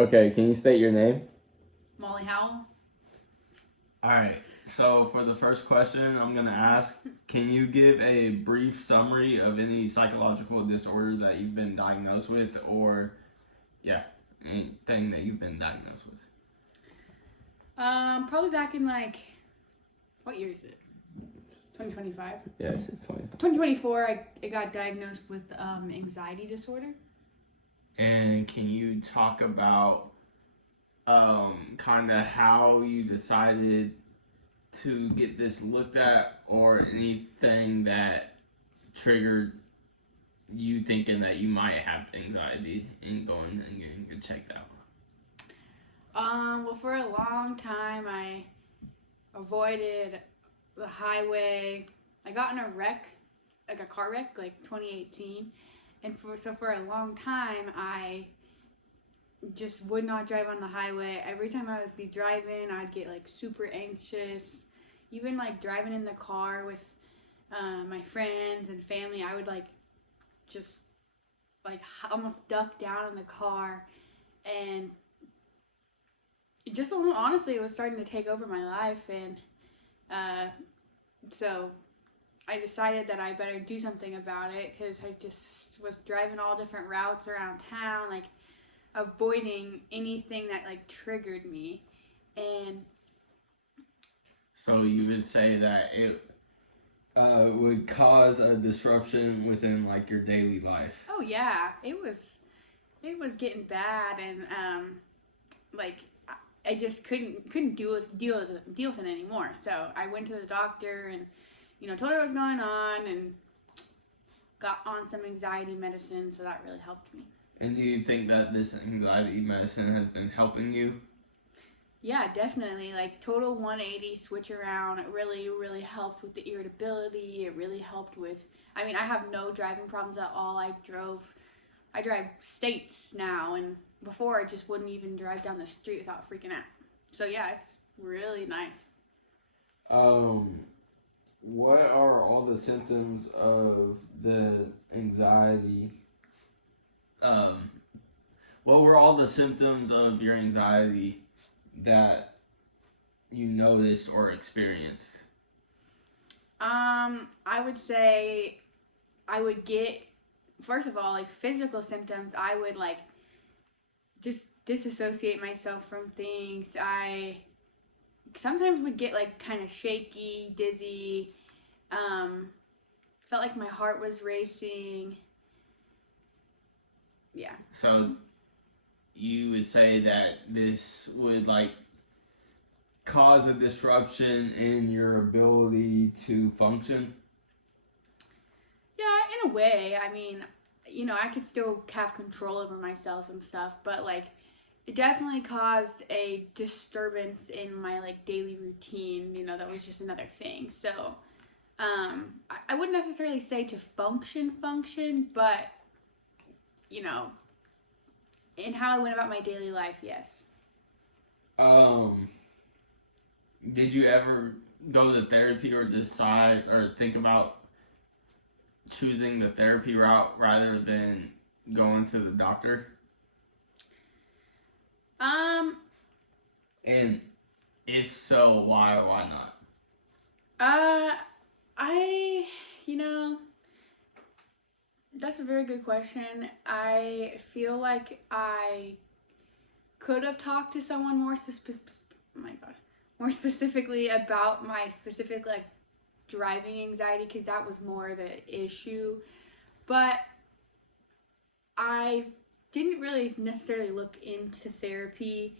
Okay, can you state your name? Molly Howell. All right. So for the first question, I'm gonna ask: can you give a brief summary of any psychological disorder that you've been diagnosed with, or yeah, anything that you've been diagnosed with? Probably back in what year is it? 2025. Yes, it's 20. 2024. I got diagnosed with anxiety disorder. And can you talk about kind of how you decided to get this looked at, or anything that triggered you thinking that you might have anxiety and going and getting it checked out? Well, for a long time, I avoided the highway. I got in a wreck, like a car wreck, like 2018, and for a long time, I just would not drive on the highway. Every time I would be driving, I'd get like super anxious. Even like driving in the car with my friends and family, I would just almost duck down in the car, and it just honestly it was starting to take over my life, and so I decided that I better do something about it because I just was driving all different routes around town, like avoiding anything that like triggered me. And So you would say that it would cause a disruption within like your daily life. oh yeah, it was getting bad, and like I just couldn't deal with it anymore. So I went to the doctor and told her what was going on, and got on some anxiety medicine, so that really helped me. And do you think that this anxiety medicine has been helping you? Yeah, definitely. Like total 180 switch around. It really helped with the irritability. It really helped with. I mean, I have no driving problems at all. I drive states now, and before I just wouldn't even drive down the street without freaking out. So yeah, it's really nice. What are all the symptoms of the anxiety? Um, what were all the symptoms of your anxiety that you noticed or experienced? I would say I would get, first of all, like physical symptoms. I would just disassociate myself from things. I sometimes would get like kind of shaky, dizzy. Felt like my heart was racing. Yeah. So you would say that this would cause a disruption in your ability to function? Yeah, in a way. I mean, I could still have control over myself and stuff, but it definitely caused a disturbance in my daily routine. That was just another thing. So, I wouldn't necessarily say to function, but in how I went about my daily life, yes. Did you ever go to therapy or decide or think about choosing the therapy route rather than going to the doctor? And if so, why or why not? I, that's a very good question. I feel like I could have talked to someone oh my god, more specifically about my specific driving anxiety, because that was more the issue. But I didn't really necessarily look into therapy.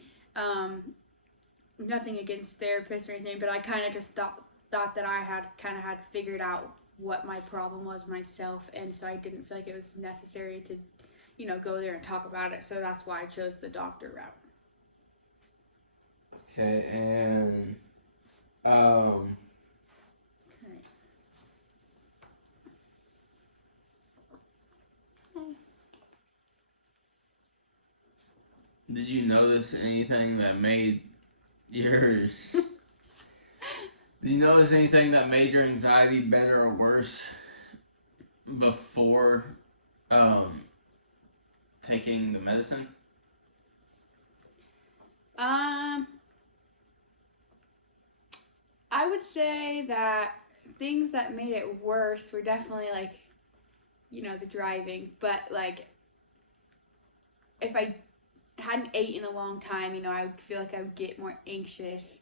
Nothing against therapists or anything, but I kind of just thought that I had figured out what my problem was myself, and so I didn't feel like it was necessary to, go there and talk about it. So that's why I chose the doctor route. Okay, and did you notice anything that made yours? Did you notice anything that made your anxiety better or worse before taking the medicine? Um, I would say that things that made it worse were definitely like, the driving. But like, if I hadn't ate in a long time, I would feel like I would get more anxious,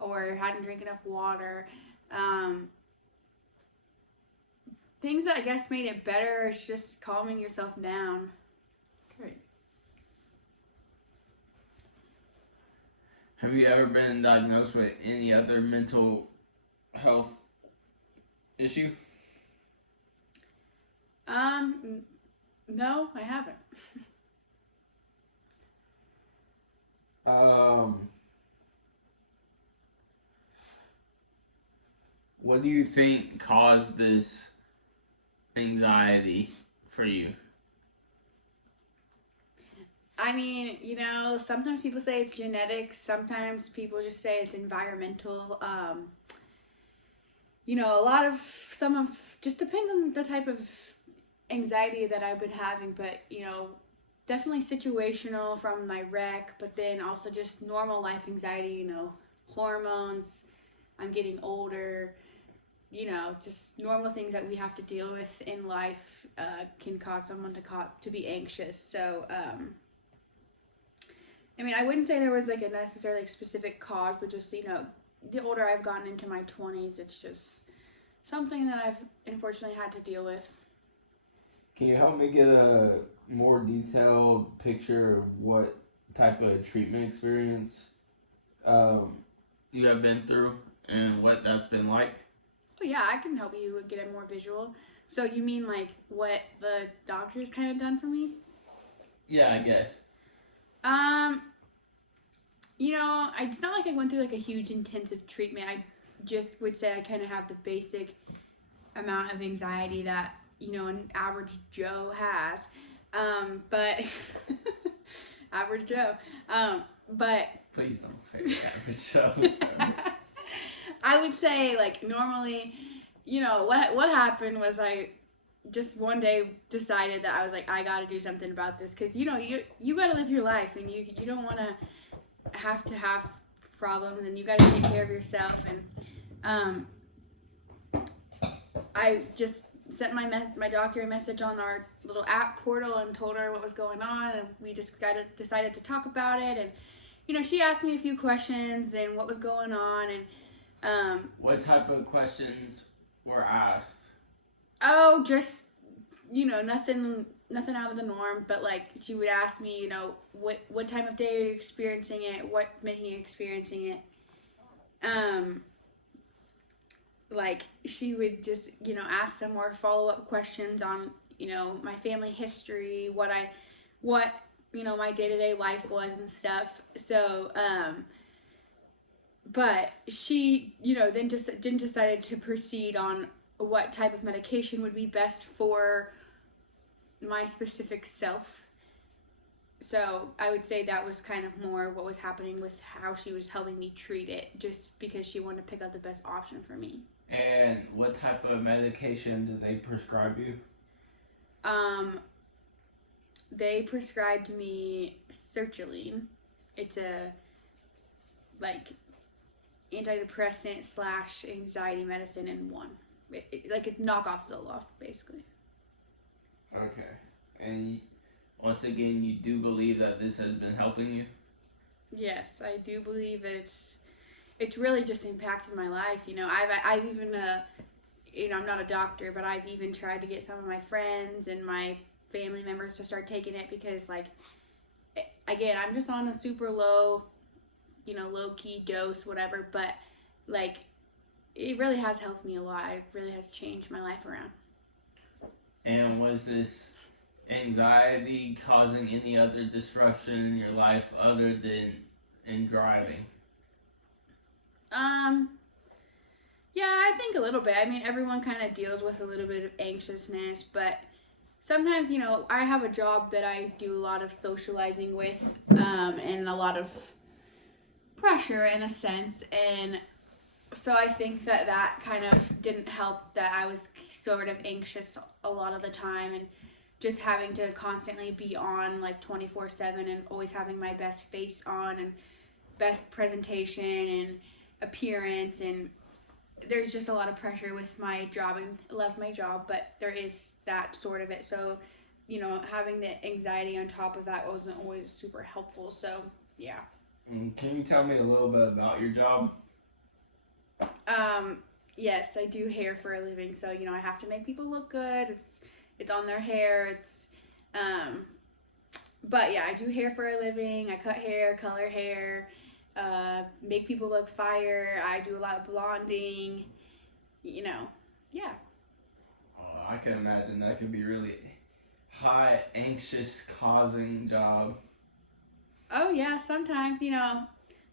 or hadn't drank enough water. Um, Things that I guess made it better is just calming yourself down. Great. Have you ever been diagnosed with any other mental health issue? No, I haven't. What do you think caused this anxiety for you? I mean, sometimes people say it's genetics. Sometimes people just say it's environmental. Just depends on the type of anxiety that I've been having, but, definitely situational from my wreck, but then also just normal life anxiety, hormones, I'm getting older, just normal things that we have to deal with in life can cause someone to be anxious. So, I wouldn't say there was like a necessarily specific cause, but just, the older I've gotten into my 20s, it's just something that I've unfortunately had to deal with. Can you help me get a more detailed picture of what type of treatment experience you have been through and what that's been like? Oh yeah, I can help you get a more visual. So you mean like what the doctor's kind of done for me? Yeah, I guess. It's not like I went through like a huge intensive treatment. I just would say I kind of have the basic amount of anxiety that, an average Joe has. But average Joe. But Please don't say average Joe. I would say like normally, what happened was I just one day decided that I was like, I got to do something about this, because you got to live your life, and you don't want to have problems, and you got to take care of yourself. And I just sent my doctor a message on our little app portal and told her what was going on, and we just decided to talk about it. And she asked me a few questions and what was going on. And what type of questions were asked? Oh, just nothing out of the norm. But like, she would ask me, what time of day are you experiencing it? What made you experiencing it? Like, she would just ask some more follow-up questions on my family history, what my day-to-day life was and stuff. So but she then just didn't decided to proceed on what type of medication would be best for my specific self. So I would say that was kind of more what was happening with how she was helping me treat it, just because she wanted to pick out the best option for me. And what type of medication did they prescribe you? They prescribed me sertraline. It's a antidepressant / anxiety medicine in one. Like a knockoff Zoloft, basically. Okay. And once again, you do believe that this has been helping you? Yes, I do believe it's really just impacted my life. I've even I'm not a doctor, but I've even tried to get some of my friends and my family members to start taking it, because again, I'm just on a super low, low key dose, whatever, but it really has helped me a lot. It really has changed my life around. And was this anxiety causing any other disruption in your life other than in driving? Yeah, I think a little bit. Everyone kind of deals with a little bit of anxiousness, but sometimes, I have a job that I do a lot of socializing with, and a lot of pressure in a sense, and so I think that kind of didn't help, that I was sort of anxious a lot of the time, and just having to constantly be on 24/7 and always having my best face on, and best presentation and appearance, and there's just a lot of pressure with my job, and I love my job, but there is that sort of it. So, having the anxiety on top of that wasn't always super helpful. So, yeah. Can you tell me a little bit about your job? Yes, I do hair for a living, so I have to make people look good. It's on their hair. But yeah, I do hair for a living. I cut hair, color hair, make people look fire. I do a lot of blonding. Yeah. Oh, I can imagine that could be really high, anxious, causing job. Oh yeah, sometimes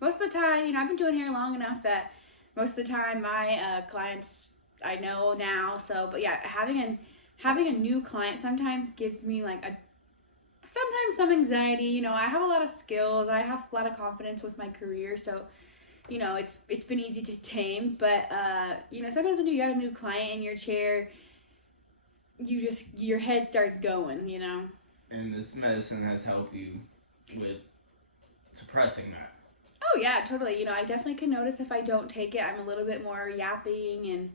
most of the time I've been doing hair long enough that most of the time my clients I know now. So, but yeah, having a new client sometimes gives me sometimes some anxiety. I have a lot of skills. I have a lot of confidence with my career, so it's been easy to tame. But sometimes when you got a new client in your chair, your head starts going. And this medicine has helped you with suppressing that. Oh yeah, totally. I definitely can notice if I don't take it, I'm a little bit more yapping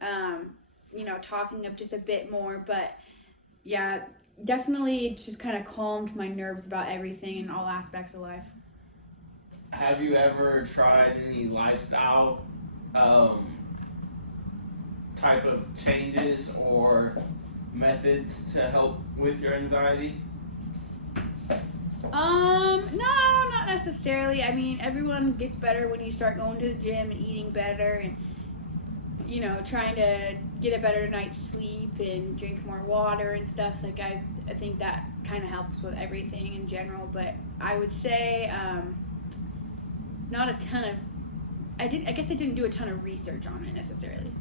and talking up just a bit more. But yeah, definitely it just kind of calmed my nerves about everything in all aspects of life. Have you ever tried any lifestyle type of changes or methods to help with your anxiety? No, not necessarily. I mean, everyone gets better when you start going to the gym and eating better and trying to get a better night's sleep and drink more water and stuff. Like I think that kind of helps with everything in general, but I would say not a ton of I guess I didn't do a ton of research on it necessarily.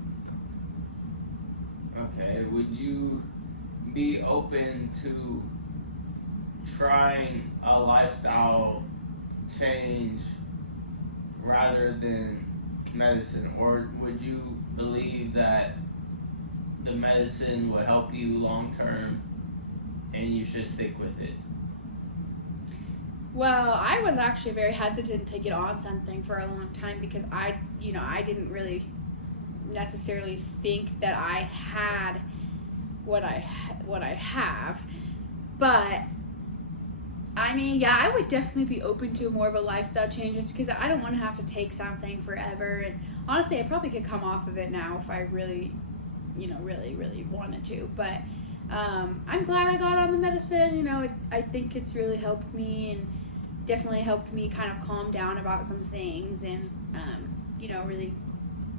Okay, would you be open to trying a lifestyle change rather than medicine, or would you believe that the medicine will help you long term and you should stick with it? Well, I was actually very hesitant to get on something for a long time because I didn't really necessarily think that I had what I have. But I mean, yeah, I would definitely be open to more of a lifestyle changes because I don't want to have to take something forever. And honestly, I probably could come off of it now if I really, really, really wanted to. But I'm glad I got on the medicine. I think it's really helped me and definitely helped me kind of calm down about some things and, really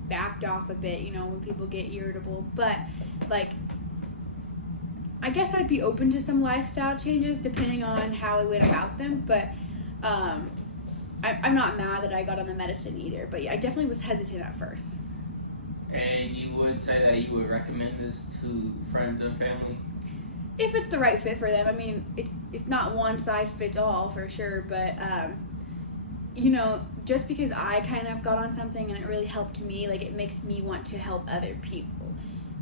backed off a bit, when people get irritable. But, I guess I'd be open to some lifestyle changes depending on how I went about them. But I'm not mad that I got on the medicine either. But yeah, I definitely was hesitant at first. And you would say that you would recommend this to friends and family? If it's the right fit for them. I mean, it's not one size fits all for sure, but just because I kind of got on something and it really helped me, it makes me want to help other people.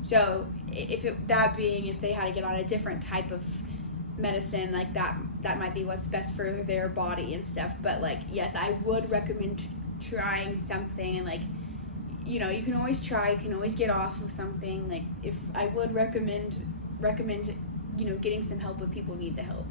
So if they had to get on a different type of medicine, that might be what's best for their body and stuff. But yes, I would recommend trying something, and you can always try, you can always get off of something. If I would recommend getting some help if people need the help.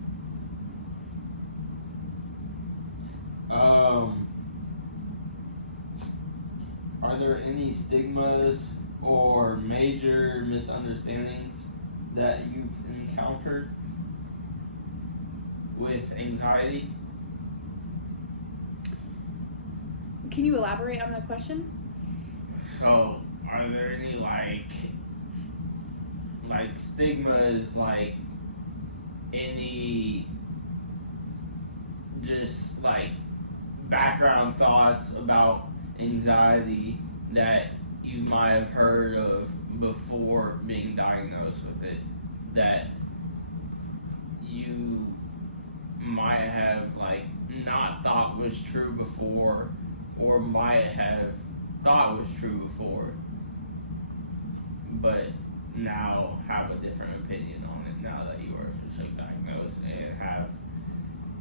Are there any stigmas or major misunderstandings that you've encountered with anxiety? Can you elaborate on the question? So, are there any stigmas, any just background thoughts about anxiety that you might have heard of before being diagnosed with it that you might have not thought was true before, or might have thought was true before, but now have a different opinion on it now that you are officially diagnosed and have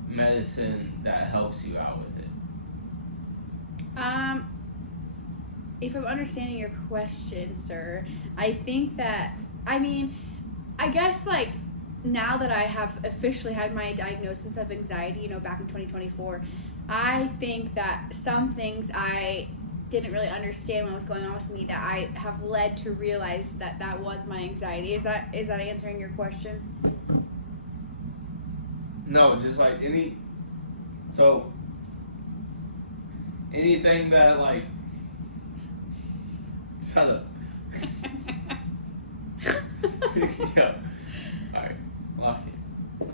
medicine that helps you out with it? If I'm understanding your question, sir, I think that, I mean, I guess, like, now that I have officially had my diagnosis of anxiety, back in 2024, I think that some things I didn't really understand what was going on with me that I have led to realize that that was my anxiety. Is that answering your question? No, just like anything that like, shut up. Yeah. Alright, lock it.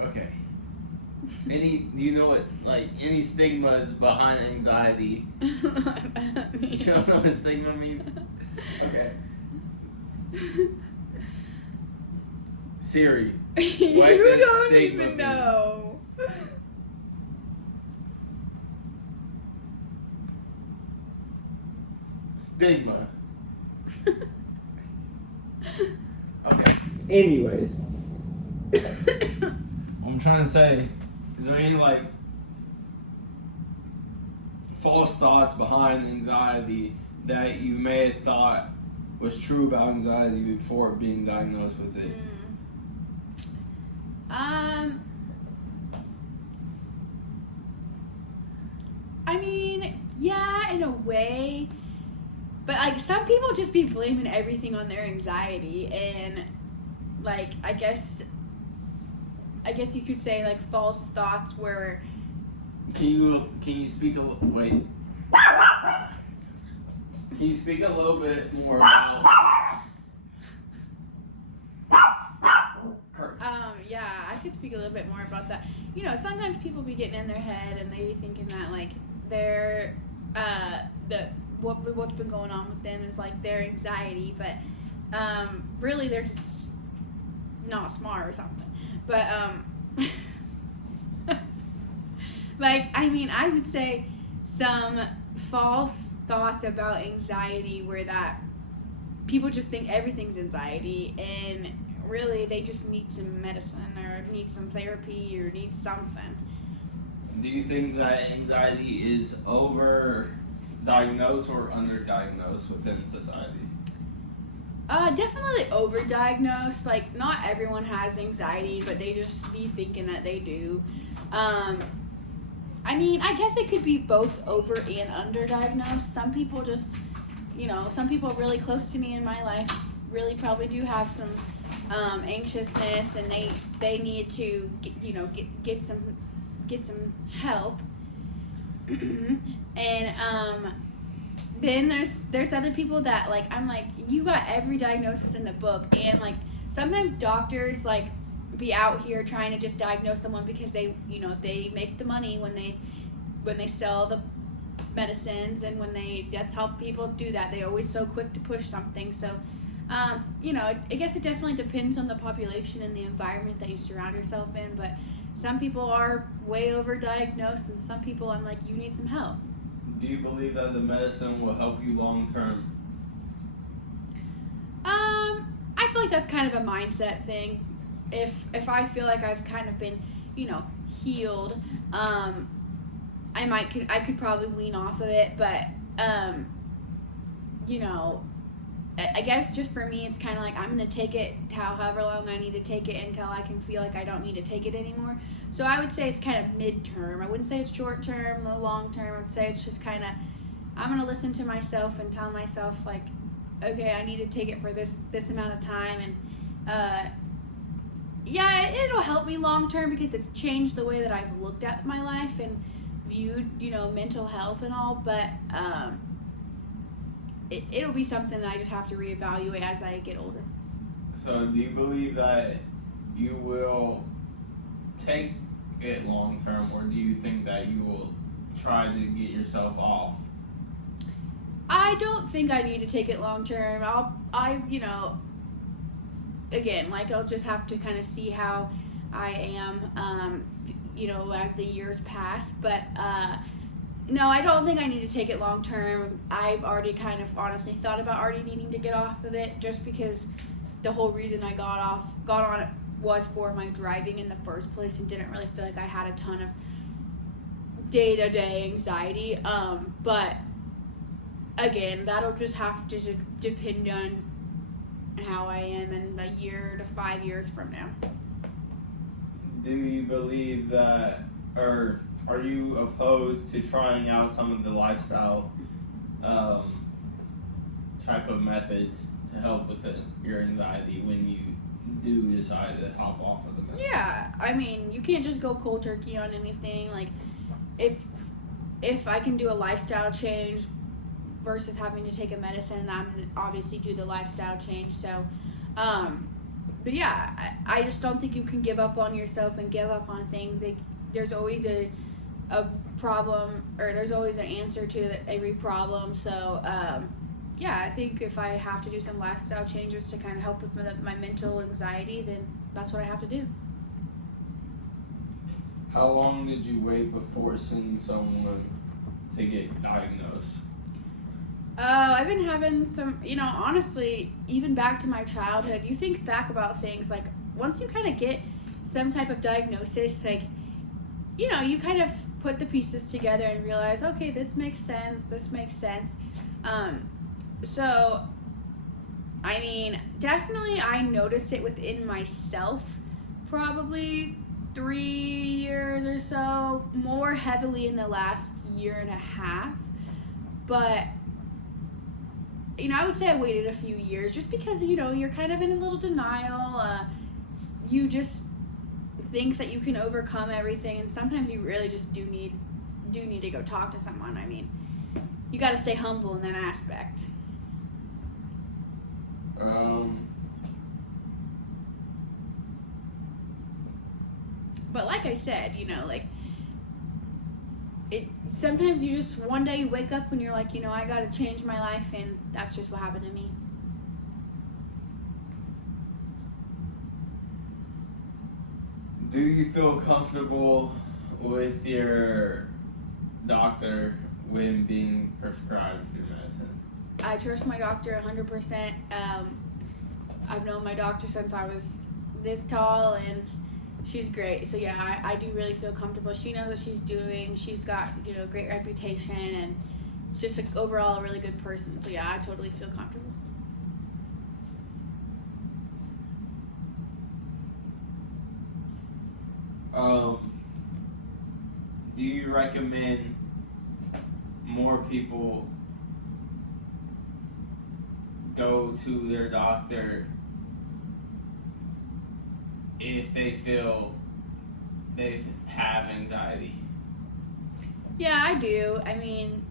Okay. Do you know what, like, any stigmas behind anxiety? You don't know what stigma means? Okay. Siri. You What does don't stigma even mean? know. Stigma. Okay. Anyways, I'm trying to say, is there any like false thoughts behind anxiety that you may have thought was true about anxiety before being diagnosed with it? I mean, yeah, in a way, but like some people just be blaming everything on their anxiety, and like I guess you could say like false thoughts where. Can you speak a little? Wait. Can you speak a little bit more about? Yeah, I could speak a little bit more about that. Sometimes people be getting in their head and they be thinking that like they're what's been going on with them is like their anxiety, but really they're just not smart or something. But like, I mean, I would say some false thoughts about anxiety were that people just think everything's anxiety, and really they just need some medicine or need some therapy or need something. Do you think that anxiety is over-diagnosed or under-diagnosed within society? Definitely overdiagnosed. Like, not everyone has anxiety, but they just be thinking that they do. I mean, I guess it could be both over and underdiagnosed. Some people just, some people really close to me in my life really probably do have some anxiousness, and they need to get some help. And then there's other people that like I'm like, you got every diagnosis in the book, and like sometimes doctors like be out here trying to just diagnose someone because they make the money when they sell the medicines, and that's how people do that. They're always so quick to push something. So I guess it definitely depends on the population and the environment that you surround yourself in, but some people are way overdiagnosed, and some people I'm like, you need some help. Do you believe that the medicine will help you long term? I feel like that's kind of a mindset thing. If I feel like I've kind of been, healed, I could probably wean off of it, but I guess just for me, it's kind of like I'm going to take it however long I need to take it until I can feel like I don't need to take it anymore. So I would say it's kind of midterm. I wouldn't say it's short term or long term. I would say it's just kind of, I'm going to listen to myself and tell myself like, okay, I need to take it for this amount of time. And yeah, it'll help me long term because it's changed the way that I've looked at my life and viewed, mental health and all. But it'll be something that I just have to reevaluate as I get older. So do you believe that you will take it long term, or do you think that you will try to get yourself off? I don't think I need to take it long term. Again, like I'll just have to kind of see how I am, as the years pass. But no, I don't think I need to take it long term. I've already kind of honestly thought about already needing to get off of it, just because the whole reason I got on it was for my driving in the first place, and didn't really feel like I had a ton of day-to-day anxiety. But again, that'll just have to depend on how I am in a year to 5 years from now. Do you believe that, or are you opposed to trying out some of the lifestyle type of methods to help with your anxiety when you do decide to hop off of the medicine? Yeah, I mean, you can't just go cold turkey on anything. Like, if I can do a lifestyle change versus having to take a medicine, I'm gonna obviously do the lifestyle change. So, but yeah, I just don't think you can give up on yourself and give up on things. Like, there's always a problem, or there's always an answer to every problem. So, yeah, I think if I have to do some lifestyle changes to kind of help with my mental anxiety, then that's what I have to do. How long did you wait before seeing someone to get diagnosed? I've been having some, honestly, even back to my childhood, you think back about things, like, once you kind of get some type of diagnosis, like, you kind of put the pieces together and realize, okay, this makes sense. So, I mean, definitely I noticed it within myself, probably 3 years or so, more heavily in the last year and a half. But, I would say I waited a few years just because, you're kind of in a little denial. You just think that you can overcome everything, and sometimes you really just do need to go talk to someone. I mean, you got to stay humble in that aspect. But like I said, sometimes you just, one day you wake up and you're like, I gotta change my life, and that's just what happened to me. Do you feel comfortable with your doctor when being prescribed your medicine? I trust my doctor 100%. I've known my doctor since I was this tall, and she's great. So yeah, I do really feel comfortable. She knows what she's doing. She's got, a great reputation, and it's just overall a really good person. So yeah, I totally feel comfortable. Do you recommend more people go to their doctor if they feel they have anxiety? Yeah, I do. I mean,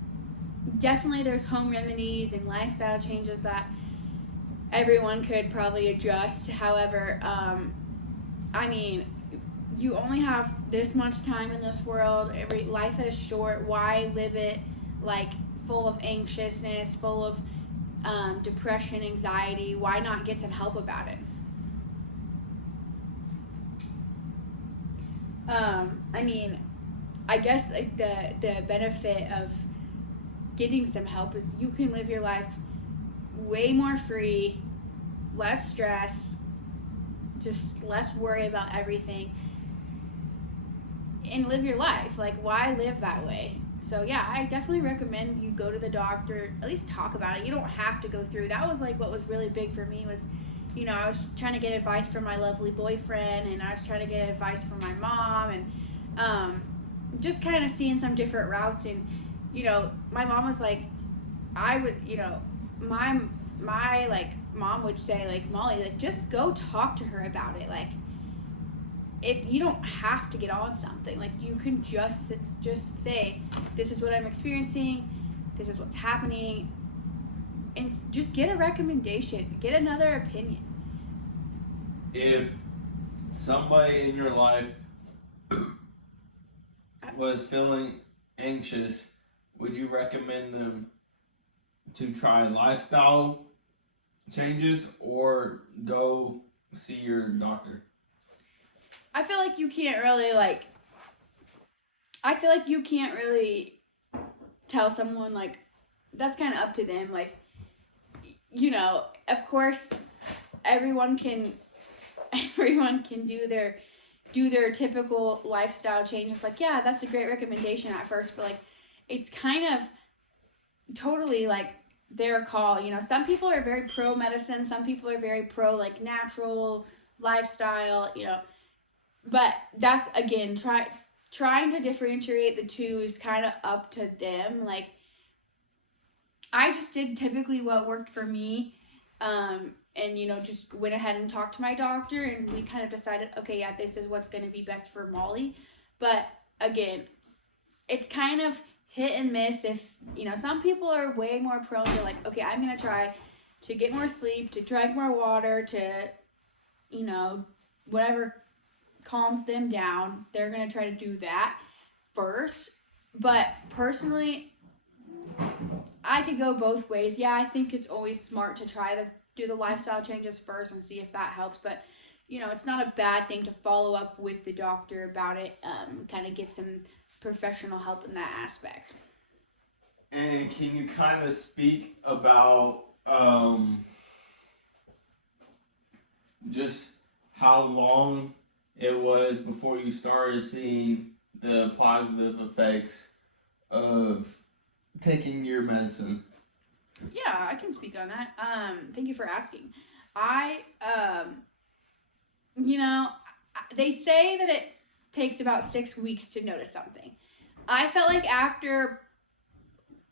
definitely there's home remedies and lifestyle changes that everyone could probably adjust. However, I mean, you only have this much time in this world. Life is short. Why live it like full of anxiousness, full of depression, anxiety? Why not get some help about it? I mean, I guess like the benefit of getting some help is you can live your life way more free, less stress, just less worry about everything, and live your life. Like, why live that way? So yeah, I definitely recommend you go to the doctor, at least talk about it. You don't have to go through. That was like what was really big for me was, I was trying to get advice from my lovely boyfriend, and I was trying to get advice from my mom, and just kind of seeing some different routes. And my mom was like, I would, my like mom would say, like, Molly, like, just go talk to her about it. Like, if you don't have to get on something, like, you can just say, this is what I'm experiencing, this is what's happening, and just get a recommendation, get another opinion. If somebody in your life was feeling anxious, would you recommend them to try lifestyle changes or go see your doctor? I feel like you can't really tell someone, like, that's kind of up to them. Like, of course, everyone can do do their typical lifestyle change. It's like, yeah, that's a great recommendation at first, but like it's kind of totally like their call. You know, some people are very pro medicine, some people are very pro like natural lifestyle, you know. But that's again trying to differentiate the two is kind of up to them. Like I just did typically what worked for me. And you know, just went ahead and talked to my doctor, and we kind of decided, okay, yeah, this is what's going to be best for Molly. But again, it's kind of hit and miss. If you know, some people are way more prone to like, okay, I'm going to try to get more sleep, to drink more water, to, you know, whatever calms them down. They're going to try to do that first. But personally, I could go both ways. Yeah, I think it's always smart to try to do the lifestyle changes first and see if that helps. But, you know, it's not a bad thing to follow up with the doctor about it, kind of get some professional help in that aspect. And can you kind of speak about just how long it was before you started seeing the positive effects of taking your medicine? Yeah, I can speak on that. Thank you for asking. I, you know, they say that it takes about 6 weeks to notice something. I felt like after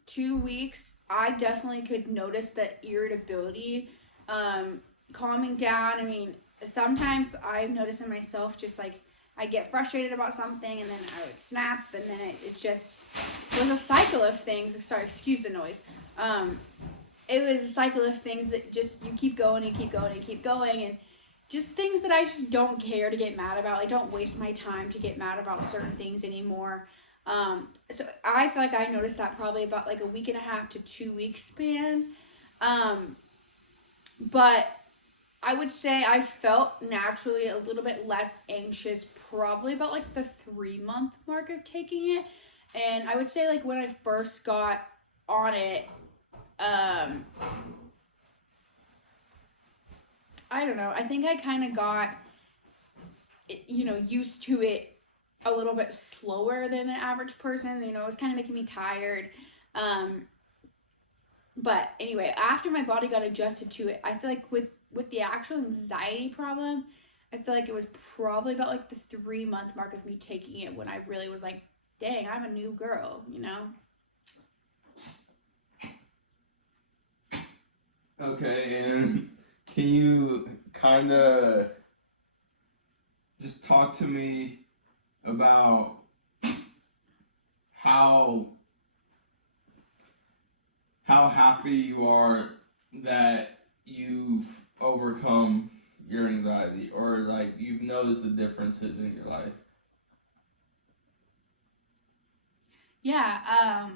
2 weeks, I definitely could notice that irritability, calming down. I mean, sometimes I notice in myself just like I'd get frustrated about something and then I would snap, and then it just was a cycle of things. Sorry, excuse the noise. It was a cycle of things that just you keep going and keep going and keep going, and just things that I just don't care to get mad about. I don't waste my time to get mad about certain things anymore. So I feel like I noticed that probably about like a week and a half to 2 weeks span. But I would say I felt naturally a little bit less anxious probably about like the 3-month mark of taking it. And I would say like when I first got on it, I don't know. I think I kind of got, you know, used to it a little bit slower than the average person. You know, it was kind of making me tired. But anyway, after my body got adjusted to it, I feel like with the actual anxiety problem, I feel like it was probably about like the 3-month mark of me taking it when I really was like, dang, I'm a new girl, you know? Okay, and can you kind of just talk to me about how happy you are that you've overcome your anxiety, or like you've noticed the differences in your life? Yeah,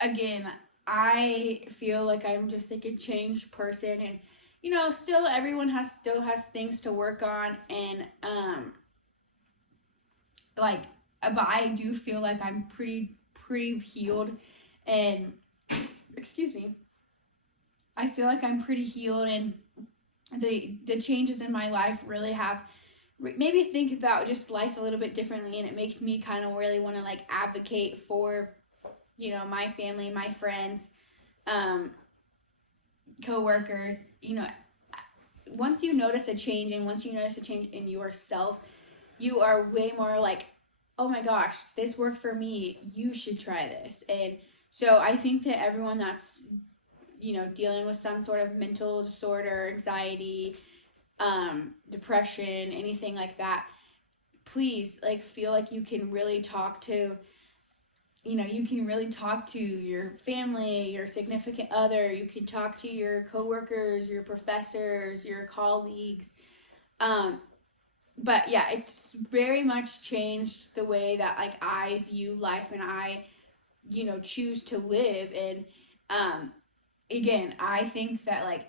again, I feel like I'm just like a changed person, and you know, still everyone still has things to work on, and like, but I do feel like I'm pretty healed, and excuse me, I feel like I'm pretty healed, and the changes in my life really have made me think about just life a little bit differently, and it makes me kind of really want to like advocate for, you know, my family, my friends, co-workers. You know, once you notice a change, and once you notice a change in yourself, you are way more like, oh my gosh, this worked for me, you should try this. And so I think that everyone that's, you know, dealing with some sort of mental disorder, anxiety, depression, anything like that, please like feel like you can really talk to, you know, you can really talk to your family, your significant other, you can talk to your coworkers, your professors, your colleagues. But yeah, it's very much changed the way that like I view life, and I, you know, choose to live. And again, I think that like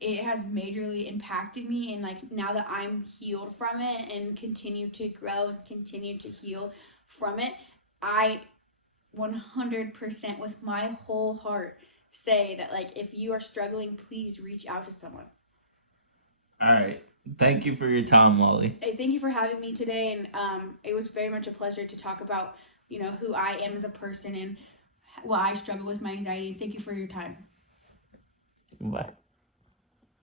it has majorly impacted me, and like now that I'm healed from it and continue to grow and continue to heal from it, I 100% with my whole heart say that like if you are struggling, please reach out to someone. All right. Thank you for your time, Molly. Hey, thank you for having me today, and it was very much a pleasure to talk about, who I am as a person and why I struggle with my anxiety. Thank you for your time. Bye.